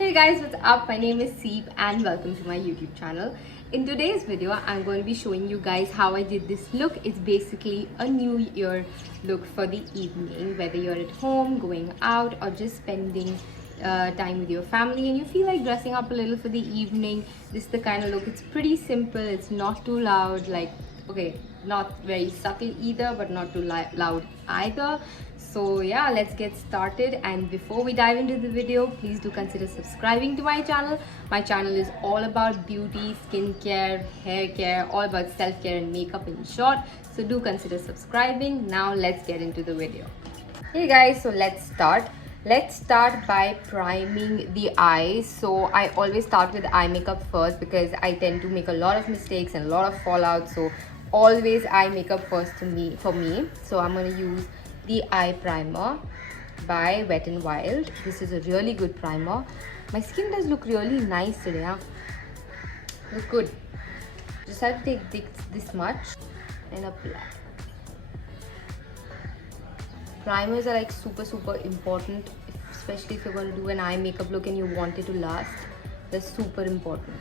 Hey guys, what's up? My name is Seap and welcome to my YouTube channel. In today's video, I'm going to be showing you guys how I did this look. It's basically a New Year look for the evening, whether you're at home, going out, or just spending time with your family and you feel like dressing up a little for the evening. This is the kind of look. It's pretty simple. It's not too loud, like, okay, not very subtle either, but not too loud either. So yeah, let's get started. And before we dive into the video, please do consider subscribing to my channel. My channel is all about beauty, skincare, hair care, all about self-care and makeup in short. So do consider subscribing. Now let's get into the video. Hey guys, so let's start. Let's start by priming the eyes. So I always start with eye makeup first because I tend to make a lot of mistakes and a lot of fallout. So always eye makeup first for me. So I'm going to use the eye primer by Wet n Wild. This is a really good primer. My skin does look really nice today, huh? Look good. Just have to take this much and apply. Primers are like super important, especially if you're going to do an eye makeup look and you want it to last. They're super important.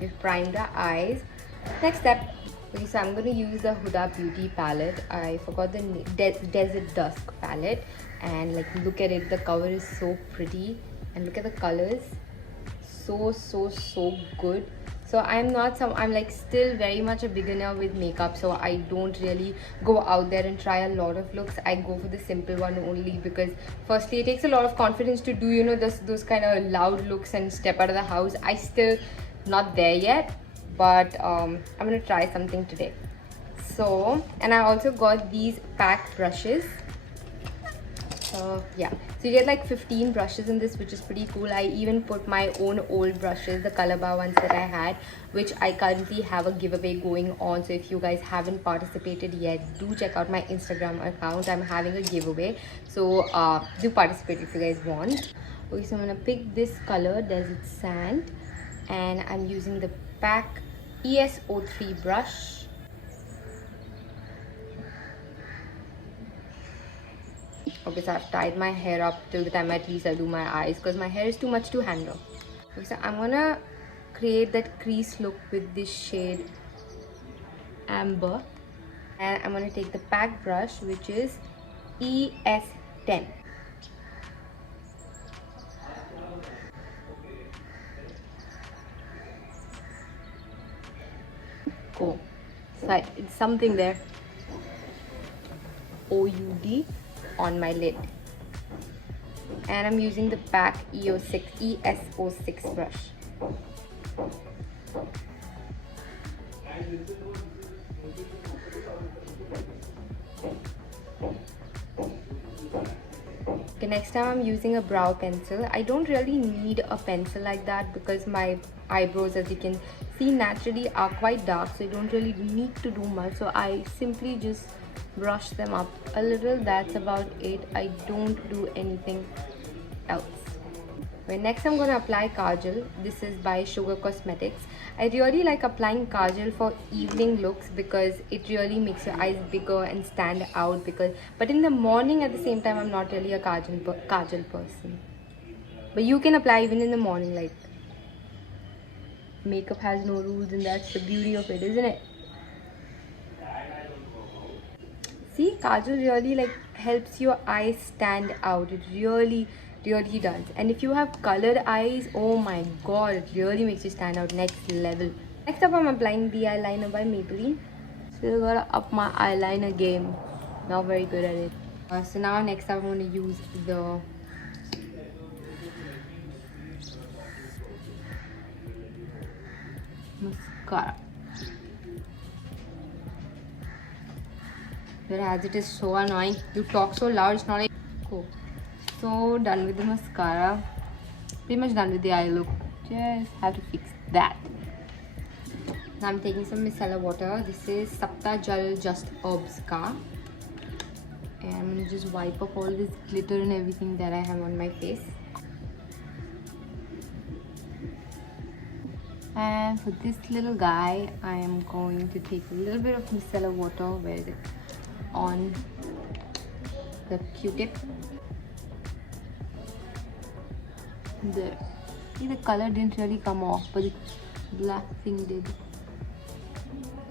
We've primed our eyes. Next step, okay, so I'm going to use the Huda Beauty palette. I forgot the Desert Dusk palette, and like look at it, the cover is so pretty and look at the colors, so good. So I'm like still very much a beginner with makeup, so I don't really go out there and try a lot of looks. I go for the simple one only because firstly it takes a lot of confidence to do, you know, those kind of loud looks and step out of the house. I still not there yet, but I'm gonna try something today. So, and I also got these packed brushes. Yeah, so you get like 15 brushes in this, which is pretty cool. I even put my own old brushes, the color bar ones that I had, which I currently have a giveaway going on. So if you guys haven't participated yet, do check out my Instagram account. I'm having a giveaway, so do participate if you guys want. Okay, so I'm gonna pick this color, Desert Sand, and I'm using the PAC ES03 brush. Okay, so I've tied my hair up till the time at least I do my eyes because my hair is too much to handle. Okay, so I'm gonna create that crease look with this shade Amber, and I'm gonna take the PAC brush, which is ES10. Cool. So it's something there. OUD on my lid, and I'm using the PAC ES06 brush. Okay, next time I'm using a brow pencil. I don't really need a pencil like that because my eyebrows, as you can see, naturally are quite dark, so I don't really need to do much. So I simply just brush them up a little. That's about it. I don't do anything else. Well, next I'm going to apply kajal. This is by Sugar Cosmetics. I really like applying kajal for evening looks because it really makes your eyes bigger and stand out. But in the morning at the same time, I'm not really a kajal person. But you can apply even in the morning. Like, makeup has no rules, and that's the beauty of it, isn't it? See, kajal really like helps your eyes stand out. It really does. And if you have colored eyes, oh my god, it really makes you stand out next level. Next up, I'm applying the eyeliner by Maybelline. Still gotta up my eyeliner game. Not very good at it. So now next up, I'm gonna use the mascara. Whereas it is so annoying. You talk so loud, it's not like cool. So done with the mascara. Pretty much done with the eye look. Just have to fix that. Now I'm taking some micellar water. This is Sapta Jal Just Herbs Ka. And I'm gonna just wipe up all this glitter and everything that I have on my face. And for this little guy, I am going to take a little bit of micellar water. Where is it? On the Q-tip. There. See, the color didn't really come off, but the black thing did.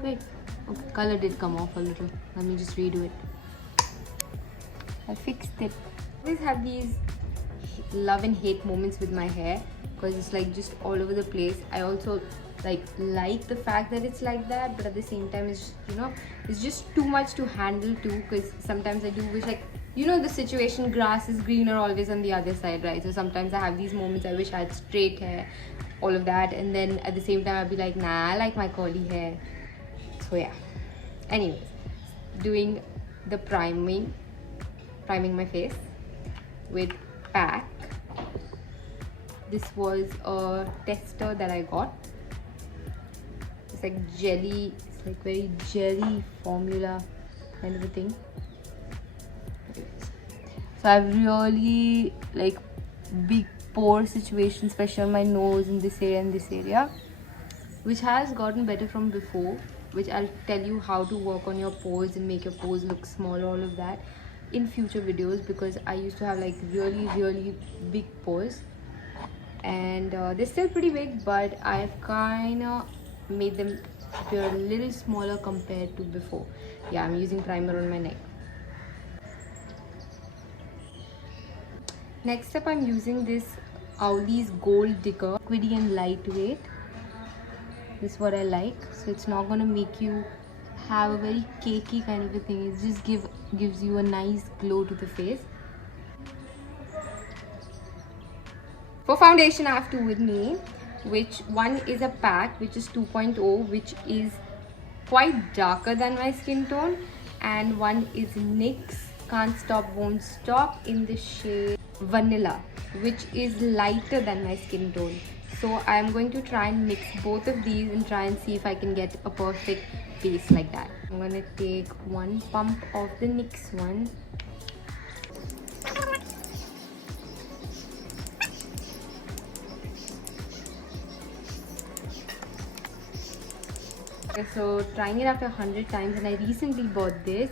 Great. Okay, color did come off a little. Let me just redo it. I fixed it. I always have these love and hate moments with my hair because it's like just all over the place. I also like the fact that it's like that, but at the same time it's, you know, it's just too much to handle too, because sometimes I do wish, like, you know, the situation, grass is greener always on the other side, right? So sometimes I have these moments I wish I had straight hair, all of that, and then at the same time I'd be like, nah, I like my curly hair. So yeah, anyways, doing the priming my face with pack. This was a tester that I got. It's like jelly, it's like very jelly formula kind of a thing. So I have really like big pore situation, especially on my nose, in this area and this area, which has gotten better from before, which I'll tell you how to work on your pores and make your pores look small, all of that in future videos, because I used to have like really big pores, and they're still pretty big, but I've kind of made them appear a little smaller compared to before. Yeah, I'm using primer on my neck. Next up, I'm using this Owlie's Gold Digger, liquidy and lightweight. This is what I like. So it's not gonna make you have a very cakey kind of a thing. It just gives you a nice glow to the face. For foundation, I have two with me, which one is a pack, which is 2.0, which is quite darker than my skin tone, and one is NYX Can't Stop Won't Stop in the shade Vanilla, which is lighter than my skin tone. So I'm going to try and mix both of these and try and see if I can get a perfect base like that. I'm going to take one pump of the NYX one. Okay, so trying it after 100 times, and I recently bought this.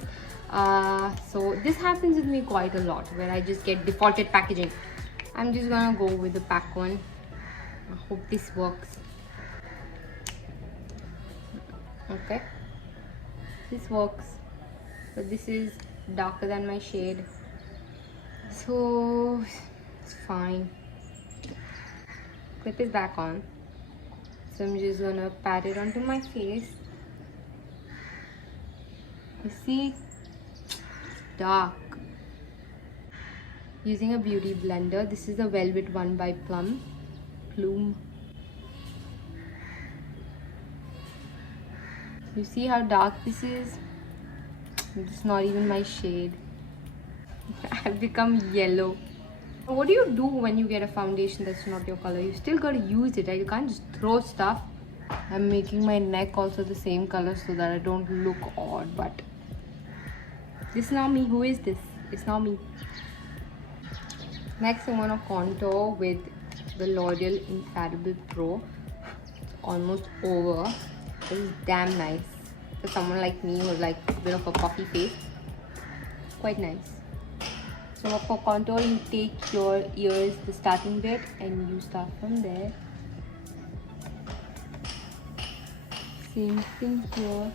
So this happens with me quite a lot, where I just get defaulted packaging. I'm just gonna go with the pack one. I hope this works. Okay, this works, but this is darker than my shade, so it's fine. Clip is back on, so I'm just gonna pat it onto my face. You see, it's dark. Using a beauty blender. This is the Velvet one by Plume. You see how dark this is? It's not even my shade. I've become yellow. What do you do when you get a foundation that's not your color? You still gotta use it, right? You can't just throw stuff. I'm making my neck also the same color so that I don't look odd, but this is not me. Who is this? It's not me. Next, I'm gonna contour with the L'Oreal Infallible Pro. It's almost over. This is damn nice for someone like me who like a bit of a puffy face. Quite nice. So for contour, you take your ears, the starting bit, and you start from there. Same thing here.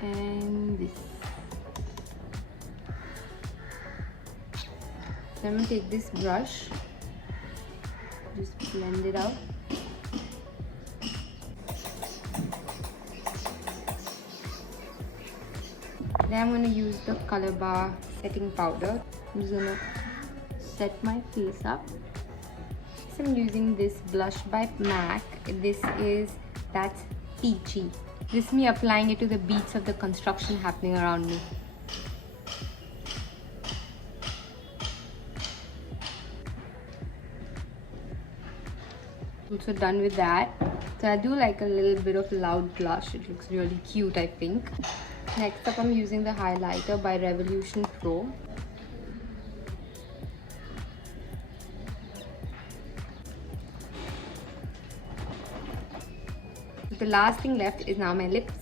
And this. So I'm going to take this brush, just blend it out. Then I'm going to use the Color Bar setting powder. I'm just going to set my face up. So I'm using this blush by MAC. That's Peachy. This is me applying it to the beats of the construction happening around me. Also done with that. So I do like a little bit of loud blush. It looks really cute, I think. Next up, I'm using the highlighter by Revolution Pro. The last thing left is now my lips.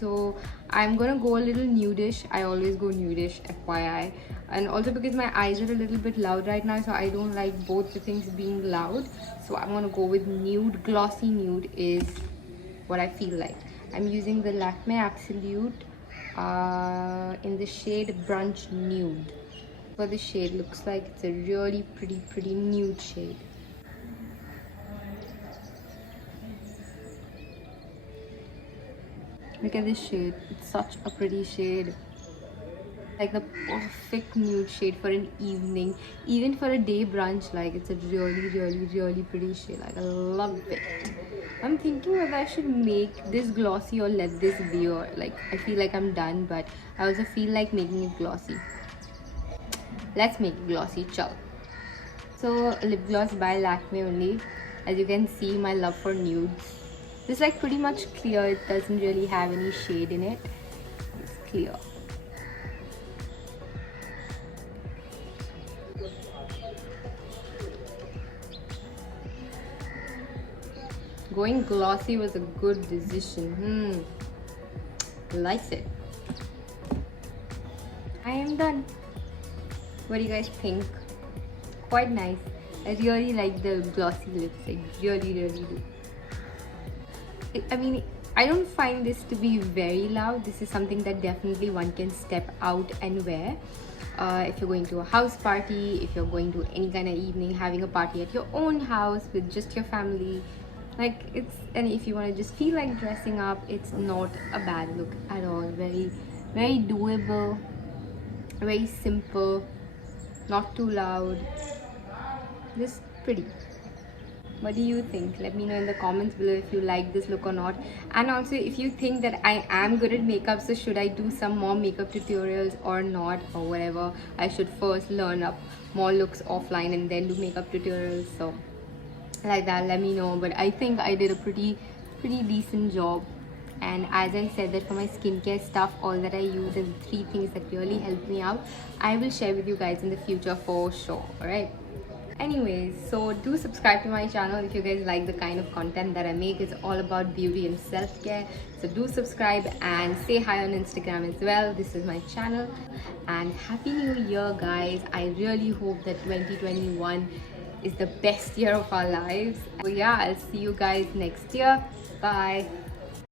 So I'm gonna go a little nudish. I always go nudish, FYI. And also because my eyes are a little bit loud right now, so I don't like both the things being loud. So I'm gonna go with nude. Glossy nude is what I feel like. I'm using the Lakme Absolute in the shade Brunch Nude. What the shade looks like, it's a really pretty nude shade. Look at this shade, it's such a pretty shade. Like the perfect nude shade for an evening, even for a day brunch. Like it's a really pretty shade. Like I love it. I'm thinking whether I should make this glossy or let this be, or like I feel like I'm done, but I also feel like making it glossy. Let's make it glossy, chal. So lip gloss by Lakme only. As you can see, my love for nudes. This is like pretty much clear. It doesn't really have any shade in it. It's clear. Going glossy was a good decision. Likes it. I am done. What do you guys think? Quite nice. I really like the glossy lips. I really do. I mean, I don't find this to be very loud. This is something that definitely one can step out and wear. If you're going to a house party, if you're going to any kind of evening, having a party at your own house with just your family, like and if you want to just feel like dressing up, it's not a bad look at all. Very doable, very simple, not too loud, just pretty. What do you think? Let me know in the comments below if you like this look or not. And also if you think that I am good at makeup, so should I do some more makeup tutorials or not, or whatever. I should first learn up more looks offline and then do makeup tutorials. So like that, let me know. But I think I did a pretty decent job. And as I said that for my skincare stuff, all that I use and 3 things that really helped me out, I will share with you guys in the future for sure. Alright, anyways, so do subscribe to my channel if you guys like the kind of content that I make. It's all about beauty and self-care, so do subscribe and say hi on Instagram as well. This is my channel, and happy new year guys. I really hope that 2021 is the best year of our lives. So yeah, I'll see you guys next year. Bye.